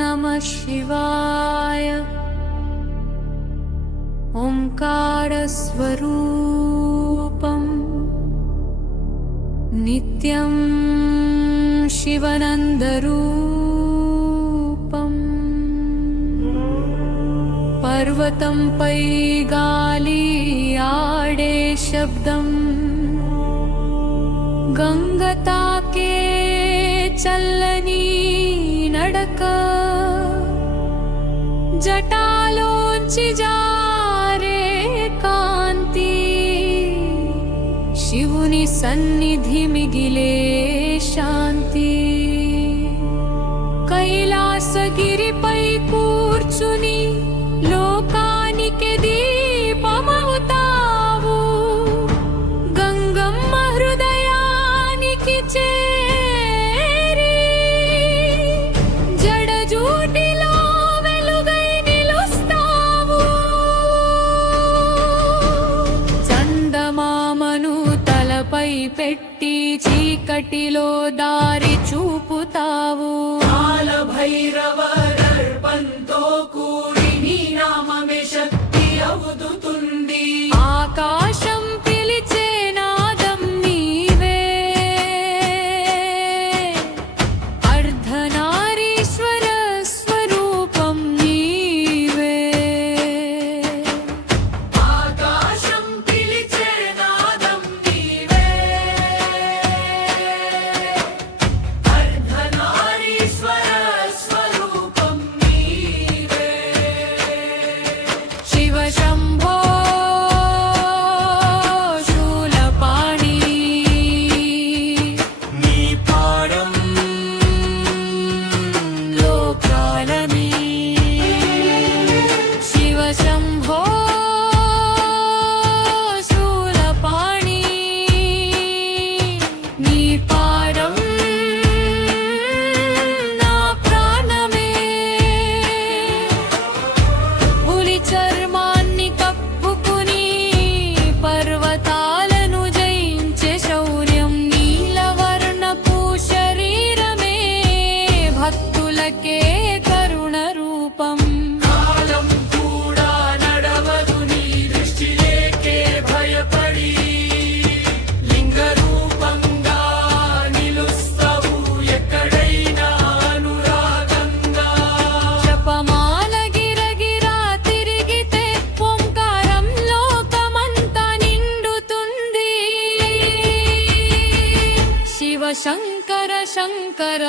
नमः शिवाय। ओंकारस्वरूपं नित्यं शिवनन्दरूपं पर्वतं पै गाली आडे शब्दं गंगताके चल्लनी नडक जटालोंचि जारे कांति शिवुनि सन्निधि मिगिले शांति कैलासगिरिपै कूर्चुनि लोकानिके दीपमవుతావు गंगम्म हृदयानिकि చేరి జడజూటిలో వెలుగై నిలుస్తావు చందమామను తలపై పెట్టి చీకటిలో దారి చూపుతావు కాలభైరవ దర్పంతో కూడి నీ నామమే శక్తి అవుతుంది ఆకాశం పిలిచే నాదం నీవే అర్ధనారీశ్వర స్వరూపం నీవే ఆకాశం పిలిచే నాదం నీవే అర్ధనారీశ్వర స్వరూపం నీవే శివ శంభో శూలపాణి నీ పాడం లోకాలని శివ శంభో శూలపాణి నీ పాదం నా ప్రాణమే పులి చర్మాన్ని కప్పుకుని పర్వతాలను జయించే శౌర్యం నీలవర్ణపు శరీరమే భక్తులకే కరుణ రూపం కాలం కూడా నడవదు నీ దృష్టిలేకే భయపడి లింగ రూపంగా నిలుస్తావు ఎక్కడైనా అనురాగంగా జపమాల గిరగిరా తిరిగితే ఓంకారం లోకమంతా నిండుతుంది శివ శంకర శంకర